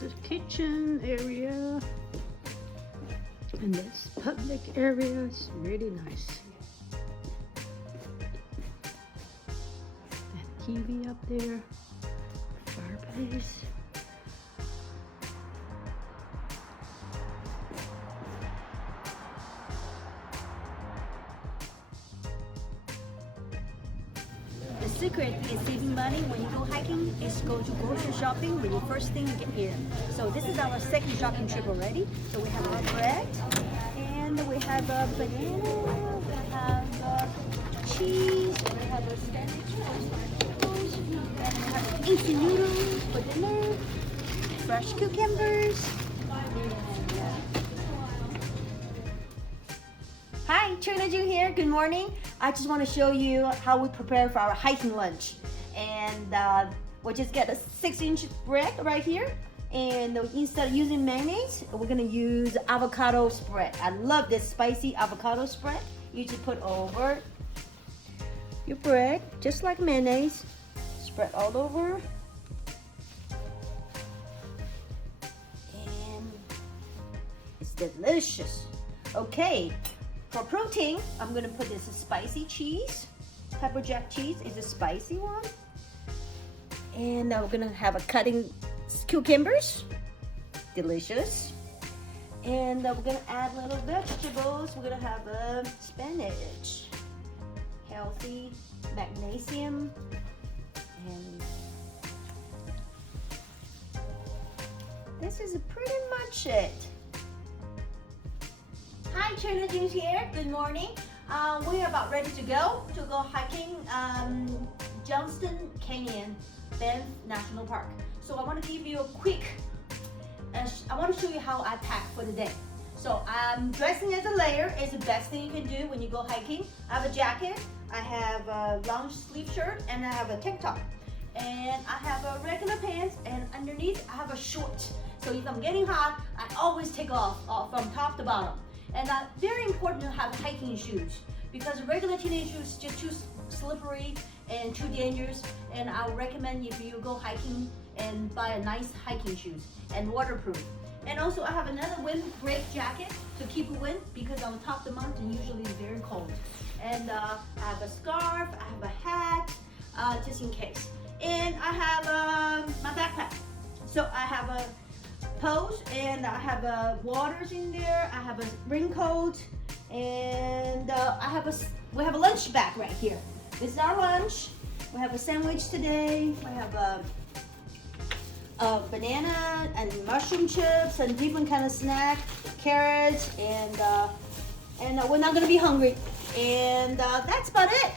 the kitchen area. And this public area is really nice. And TV up there, fireplace. The secret is saving money when you go hiking is go to grocery shopping when you first thing you get here. So this is our second shopping trip already. So we have our bread, and we have a banana, we have cheese, we have a spinach, vegetables, and we have instant noodles for dinner, fresh cucumbers. Hi, Trina Ju here. Good morning. I just want to show you how we prepare for our hiking lunch. And we'll just get a 6-inch bread right here. And instead of using mayonnaise, we're going to use avocado spread. I love this spicy avocado spread. You just put over your bread, just like mayonnaise. Spread all over. And it's delicious. Okay. For protein, I'm gonna put this spicy cheese. Pepper jack cheese is a spicy one. And now we're gonna have a cutting cucumbers. Delicious. And we're gonna add little vegetables. We're gonna have a spinach. Healthy, magnesium. And this is pretty much it. Hi, Trina Ju here. Good morning. We are about ready to go hiking Johnston Canyon, Banff National Park. So I want to give you a quick, I want to show you how I pack for the day. So dressing as a layer is the best thing you can do when you go hiking. I have a jacket, I have a long sleeve shirt, and I have a tank top. And I have a regular pants, and underneath I have a short. So if I'm getting hot, I always take off from top to bottom. And very important to have hiking shoes because regular teenage shoes just too slippery and too dangerous. And I would recommend if you go hiking and buy a nice hiking shoes and waterproof. And also I have another windbreak jacket to keep wind because on top of the mountain usually it's very cold. And I have a scarf, I have a hat, just in case. And I have my backpack. So I have a pose, and I have waters in there. I have a raincoat, and we have a lunch bag right here. This is our lunch. We have a sandwich today. We have a banana and mushroom chips and different kind of snack, carrots, and we're not gonna be hungry. And that's about it.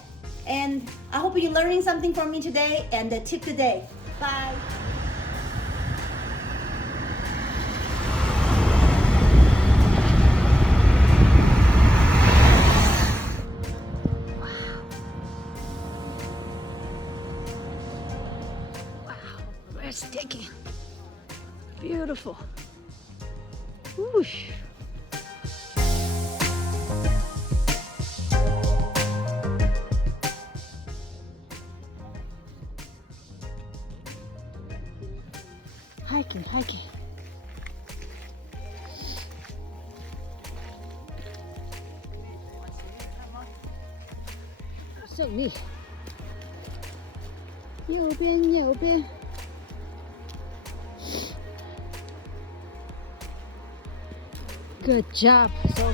And I hope you're learning something from me today. And the tip today. Bye. Breathtaking. Beautiful. Whoosh. Hiking. So neat. 右边。Good job so far.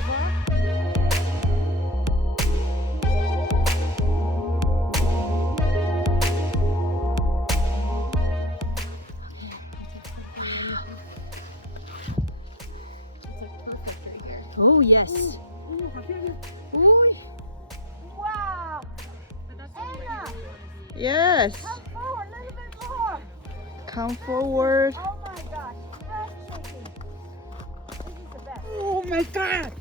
Oh yes. Wow. Anna, Yes. come forward a little bit more. Come forward. Oh my gosh, breathtaking. This is the best. Oh my God.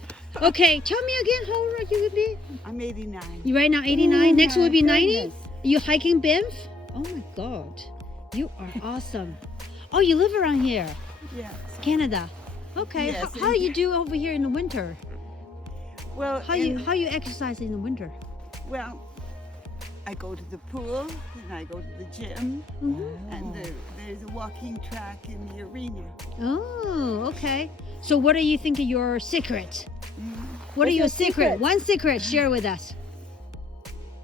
Okay, tell me again how old you would be? I'm 89. You right now 89. Oh Next my will be 90. goodness. You hiking Banff? Oh my God, you are awesome. Oh, you live around here, Yes. Canada. Okay, Yes, how you do over here in the winter? Well, How you exercise in the winter? well, I go to the pool and I go to the gym, Mm-hmm. and there's a walking track in the arena. Oh, okay. So what do you think are your secrets? What are What's your your secret? secret? One secret, share with us.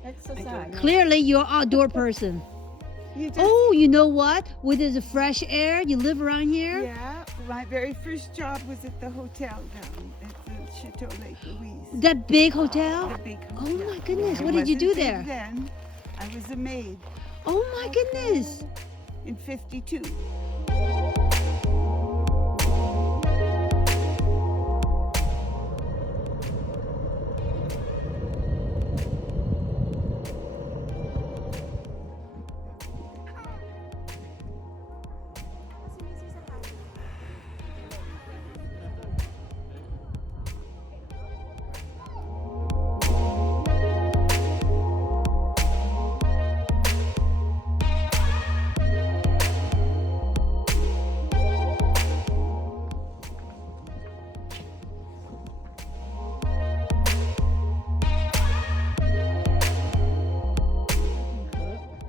Exercise. Clearly, you're an outdoor person. You just, Oh, you know what? With the fresh air, you live around here? yeah, my very first job was at the hotel down at the Chateau Lake Louise. That big hotel? The big Oh hotel. my goodness, It what did you do wasn't big there? Then I was a maid Oh my goodness. in 52.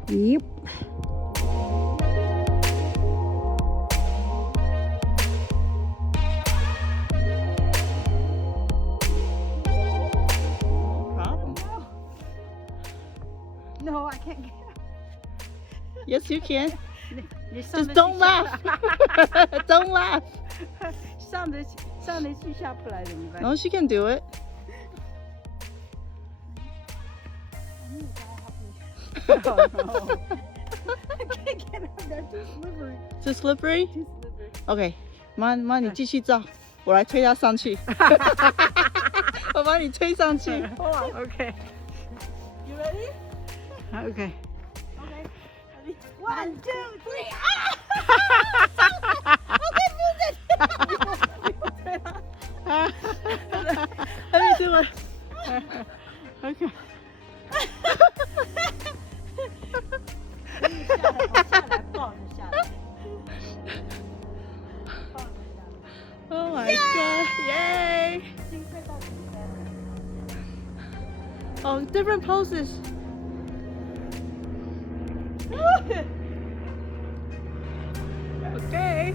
Yep. Problem. No, I can't get Yes, you can. Just Just don't laugh. Don't laugh. 上得去下不来怎么办？ No, she can do it. Oh, no. I can't get up there. Too slippery. Too slippery? Too slippery. Okay. 妈，你继续照，我来推她上去。我把你推上去。 Okay. You ready? Okay. Okay. Ready? 1, 2, 3. Let me do it. Okay. 下来，抱着下来。 Oh my god. Yay. Oh, different poses. Okay.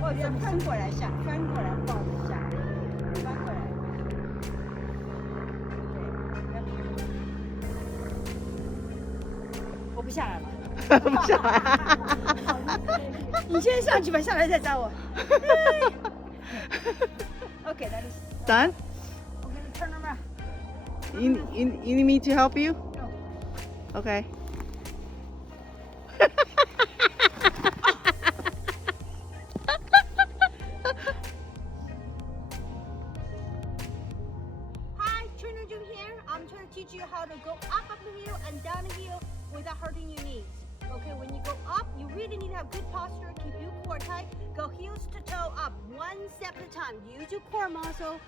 哦，这样翻过来下，翻过来抱着下，翻过来。我不下来了。不下来。你先上去吧，下来再找我。Okay, that is. Done? I'm gonna turn around. You need me to help you? No. Okay. Hi, Trainer June here. I'm trying to teach you how to go up the hill and down the hill without hurting your knees. Okay, when you go up, you really need to have good posture, keep your core tight. Go heels to toe up, one step at a time. Use your core muscle,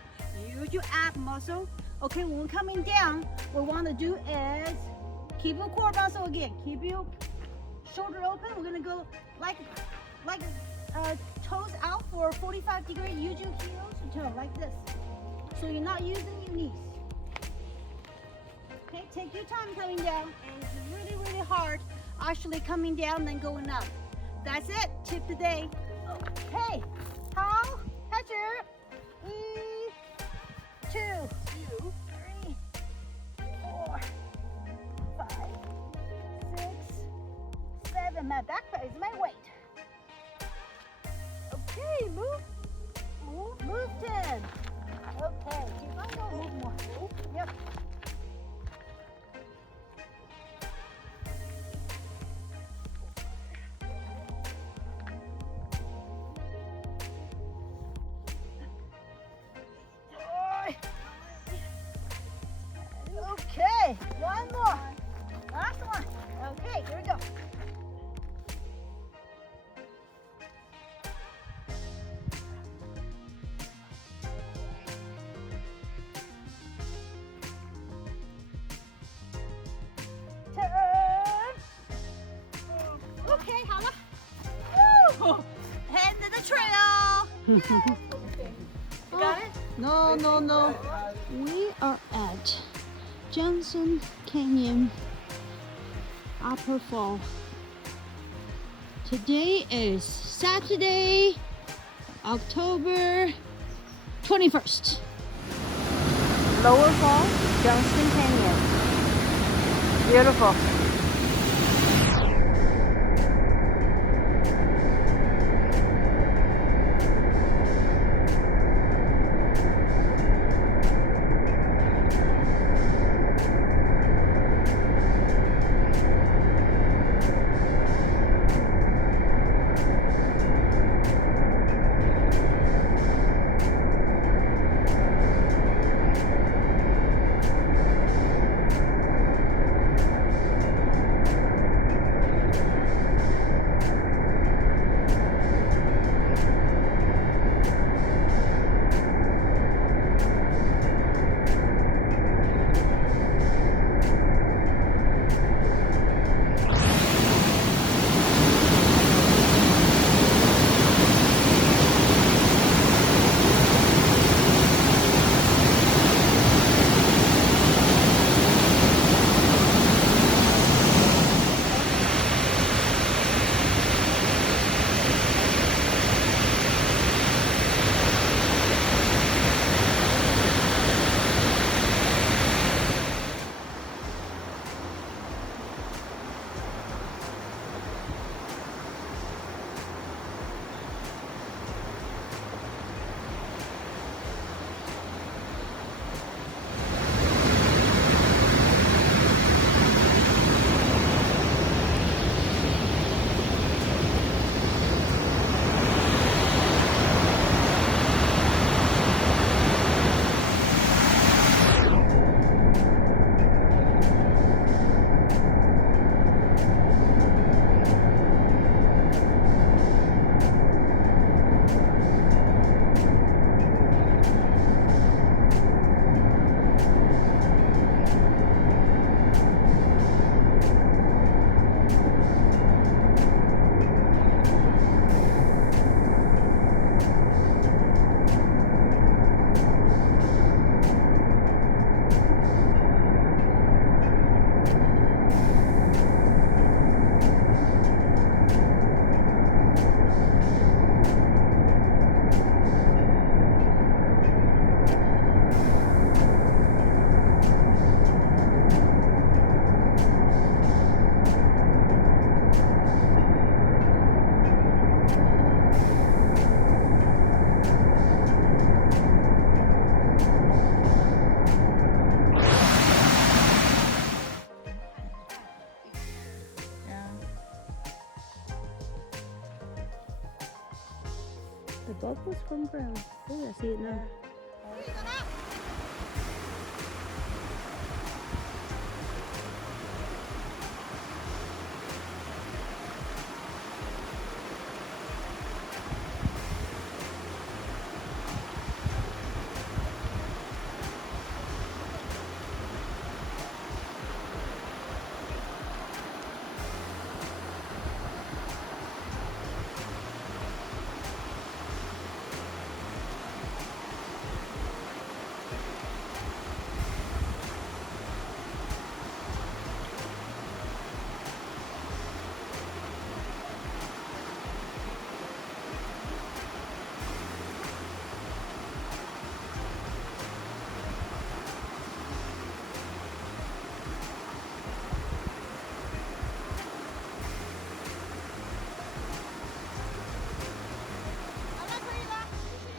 use your ab muscle. Okay, when we're coming down, what we want to do is keep your core muscle again. Keep your shoulder open. We're gonna go like toes out for 45 degrees. Use your heels to toe like this. So you're not using your knees. Okay, take your time coming down, and it's really, really hard actually coming down then going up. That's it. Tip today. Okay. How? Catcher. 1, 2, 3, 4, 5, 6, 7. My back is my weight. Okay, move. Move 10. Okay, keep on going. Move more. Move. Yep. Okay, one more. Last one. Okay, here we go. Turn. Okay, 好了。Woo! End of the trail. Yay. Got it? No. We are at Johnson Canyon Upper Fall. Today is Saturday, October 21st. Lower Fall, Johnston Canyon. Beautiful. The bubbles from brown. Oh, I see it now.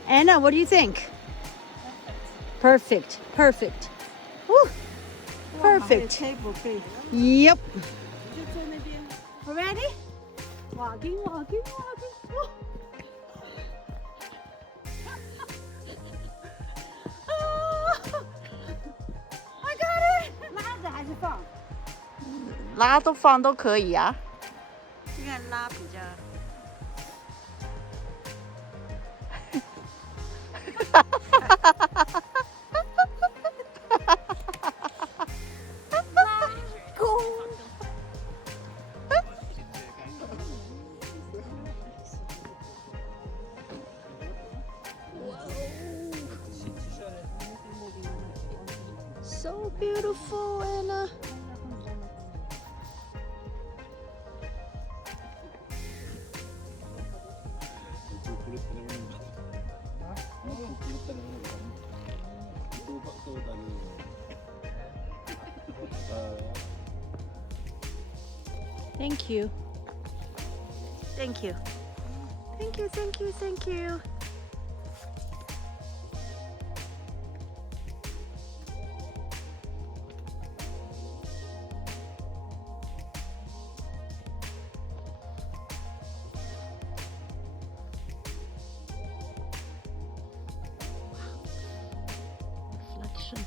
Anna, what do you think? Perfect. Perfect. Woo. Perfect. Yep. Ready? Walking, walking, walking. Woo. Oh, I got it. 拉着还是放？拉都放都可以啊。应该拉比较。So beautiful, Anna. Thank you. Thank you. Thank you, thank you, thank you. Reflection.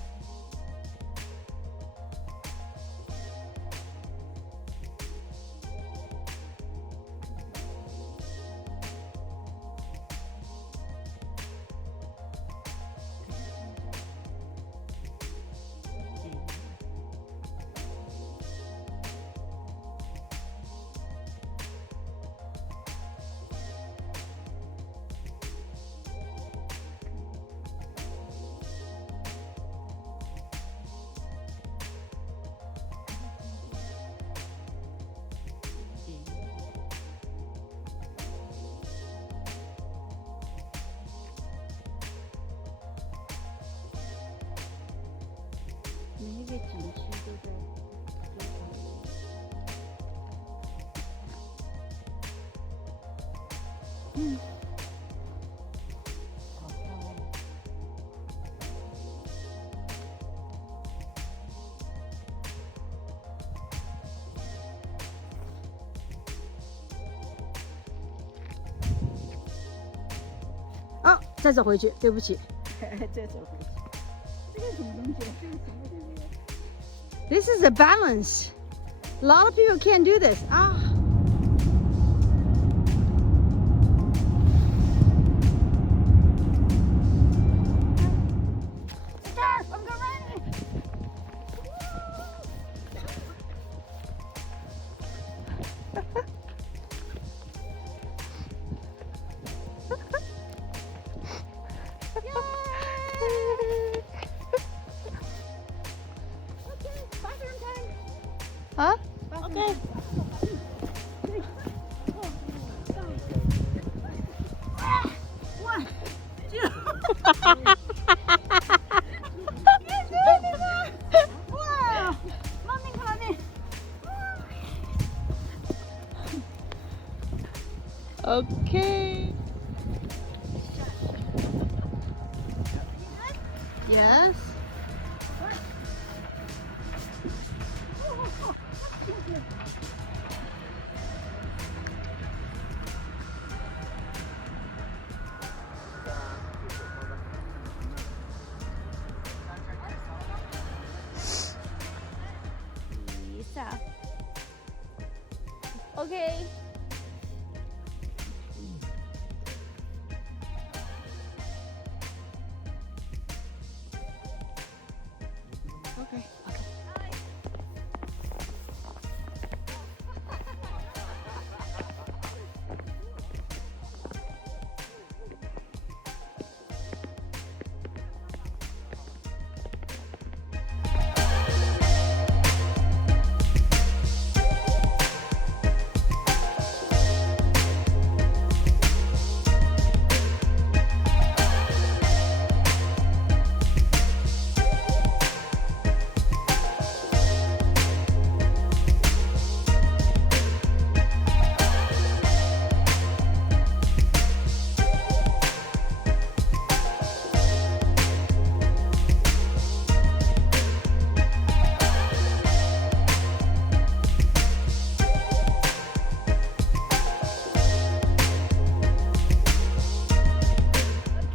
Oh, 再走回去，对不起。再走回去。这个什么东西？这个什么东西？ This is a balance. A lot of people can't do this. Ah. Stop! I'm going running. Huh? Okay. One, two. Wow. Mommy, mommy. Okay. Yes. Lisa. Okay. Okay.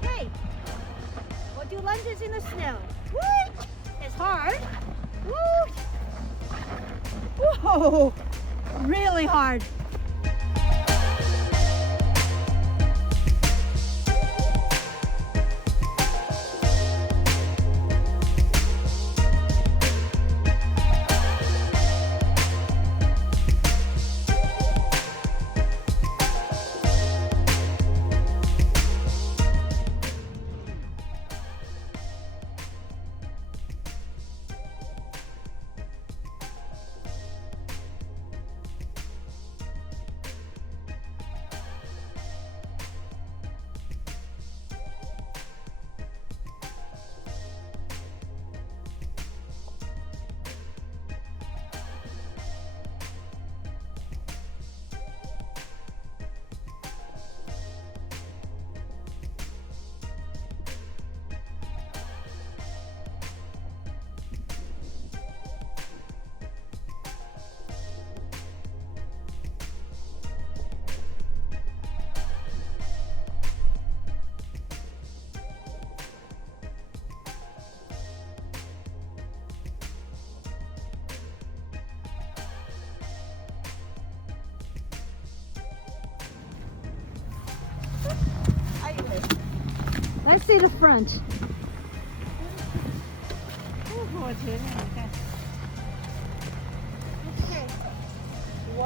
Okay. We'll do lunges in the snow. Woo! It's hard. Woo! Whoa! Really hard. Let's see the front. 我前面你看。哇，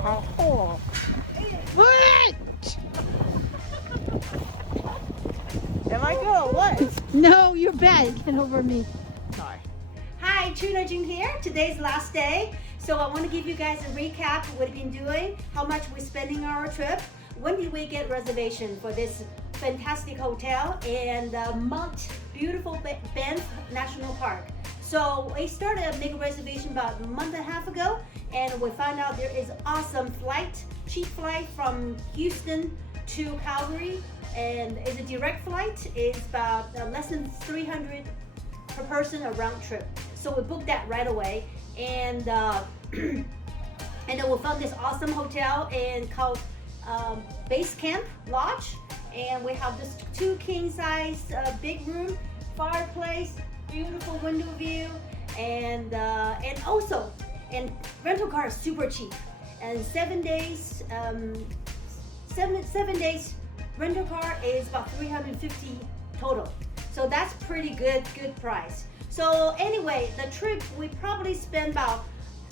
好厚哦。Am I good or what? No, you're bad. Get over me. Sorry. Hi, Tuna June here. Today's last day. So I want to give you guys a recap of what we've been doing, how much we're spending on our trip, when did we get reservation for this fantastic hotel and beautiful Banff National Park. So we started to make a reservation about a month and a half ago, and we found out there is awesome flight, cheap flight from Houston to Calgary, and it's a direct flight. It's about less than 300 per person a round trip. So we booked that right away, and and then we found this awesome hotel and called Base Camp Lodge, and we have this 2 king size big room, fireplace, beautiful window view, and also rental car is super cheap, and 7 days 7 days rental car is about $350 total. So that's pretty good price. So anyway, the trip we probably spend about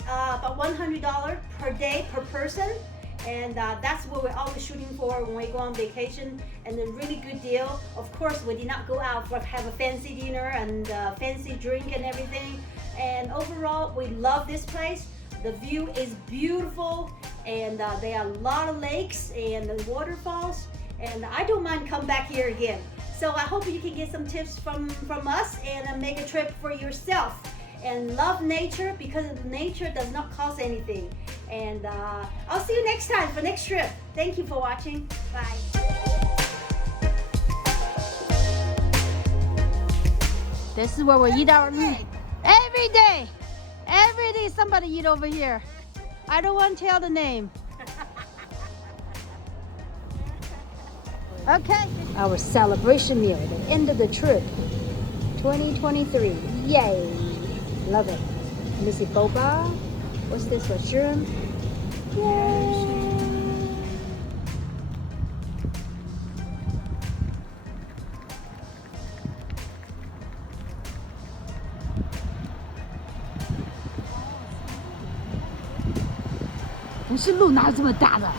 $100 per day per person, and that's what we're always shooting for when we go on vacation, and a really good deal. Of course, we did not go out for have a fancy dinner and fancy drink and everything, and overall we love this place. The view is beautiful, and there are a lot of lakes and waterfalls, and I don't mind come back here again. So I hope you can get some tips from us and make a trip for yourself. And love nature, because nature does not cost anything. And I'll see you next time for next trip. Thank you for watching. Bye. This is where we eat our meat. Every day. Every day somebody eat over here. I don't want to tell the name. Okay. Our celebration meal at the end of the trip. 2023. Yay. Love it. Missy Boba. What's this for? Shrimp? Yay.不是路哪有这么大的？